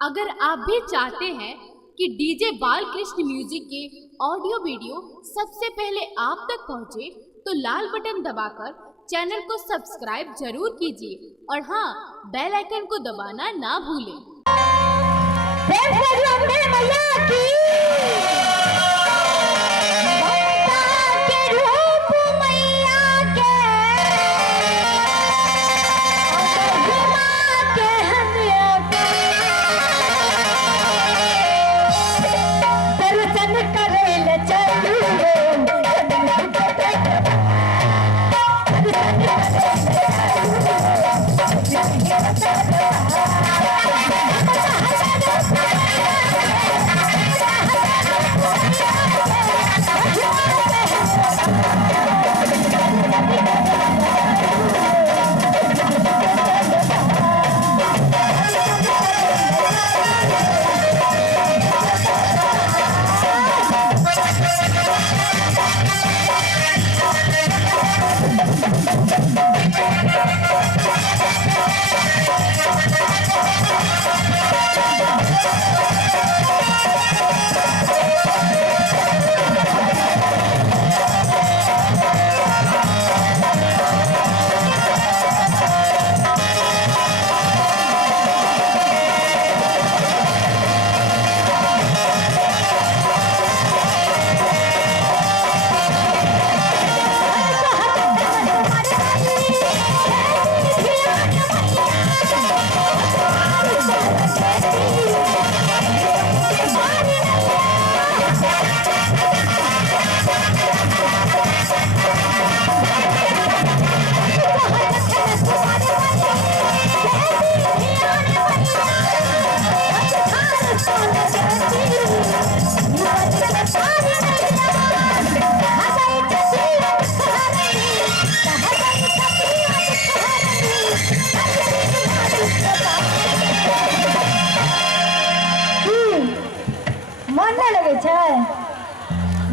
अगर आप भी चाहते हैं कि डीजे बालकृष्ण म्यूजिक के ऑडियो वीडियो सबसे पहले आप तक पहुंचे, तो लाल बटन दबाकर चैनल को सब्सक्राइब जरूर कीजिए और हाँ, बेल आइकन को दबाना ना भूलें।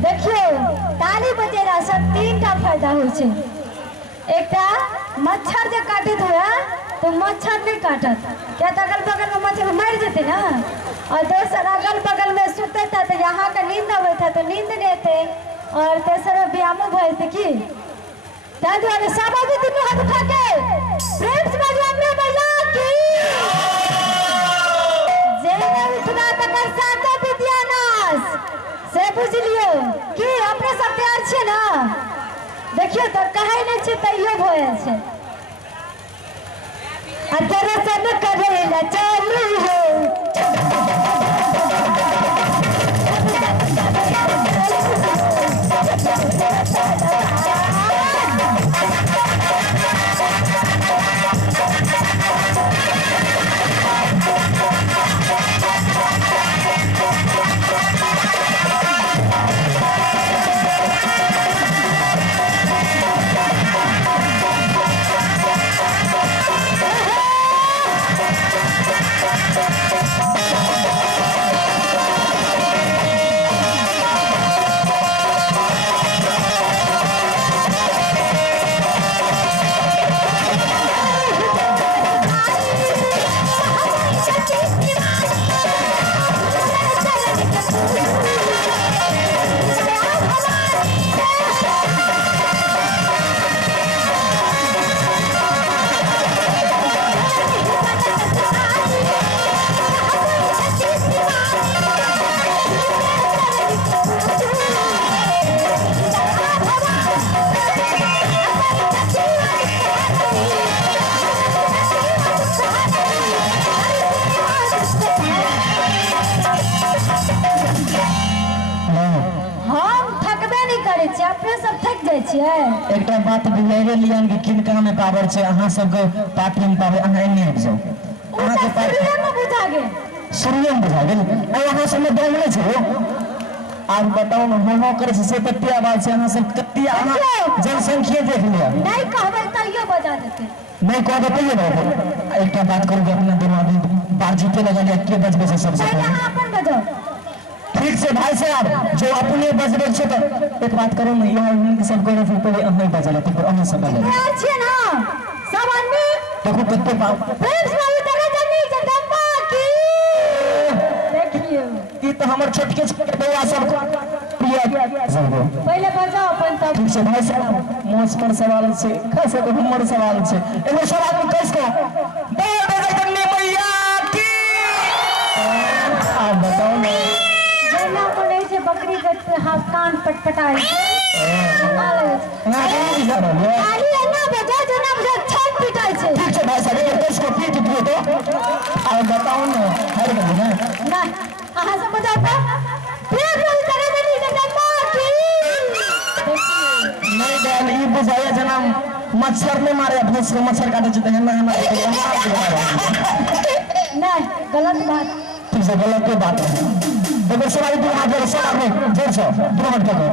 देखियो ताली बजेला सब तीन टा फायदा हो छे। एकटा मच्छर जे काटत हुआ तो मच्छर नहीं काटत, क्या तो अगल बगल में मच्छर मर जेते ना। और दोसर अगल बगल में सुते था तो यहाँ का नींद आवे था तो नींद नहीं थे। और तेसर व्यायाम भय थे कि ताई द्वारा सब अभी तीनों हाथ उठा के प्रेम से बजवा में भैया की जेने उठना तकर साथ विद्यानाश से बुझ लियो कि अपने सब तैयार छे ना। देखियो तो कहे नहीं छे तैयो भय छे। अतरे से न करे ला चालू हो एकटा बात बुझाइए लियन कि किनका में पावर छे। अहाँ सब के पार्टी में पावर अहाँ नहीं हट जाओ। अहाँ के पार्टी में बुझा गेल, शुरुए में बुझा गेल। और अहाँ सब में दम नहीं छे। आप बताओ ना, हो करे से कत्ती आवाज छे। अहाँ सब कत्ती अहाँ जनसंख्या देख लिया। नहीं कहबै तइयो बजा देते। नहीं कहबै तइयो बजा। एकटा बात करू अपना दोनों आदमी बार जीते लगा लिया के बजबे से सबसे पहले अहाँ अपन बजाओ। ठीक से भाई साहब, जो अपने बजबे छे तो एक बात करो ना, यहाँ सब करे फिर पहले अहाँ बजला तो फिर अहाँ सब बजला। यार छे ना सब आदमी देखो कत्ते पाव प्रेम से जगह जनी जगदम्बा की ई तो हमर छोटके बउआ सब प्रिय सबको पहले बजाओ अपन तब ठीक छै भाई साहब मोस पर सवाल छै खास को हमर सवाल छै एगो सवाल में कैस को बोल दे कन्नी मैया की आप बताओ ना जेना बोले छै बकरी के हाथ कान पटपटाई ना नहीं जा रहा है ताली ना बजा जेना बजा छत पिटाई छै ठीक छै भाई साहब एक कैस को पीट दियो तो आप बताओ ना हर बंदा ना अहाँ सब बजाओ तो प्रेम रोल करे नहीं जन्मा की नहीं गाल ई बुझाया जना मच्छर ने मारे भूस को मच्छर काटे छै तहन ना नहीं गलत बात ठीक से गलत बात है देखो सवाल दो हाथ जोड़ से जोर से दो हाथ पकड़ो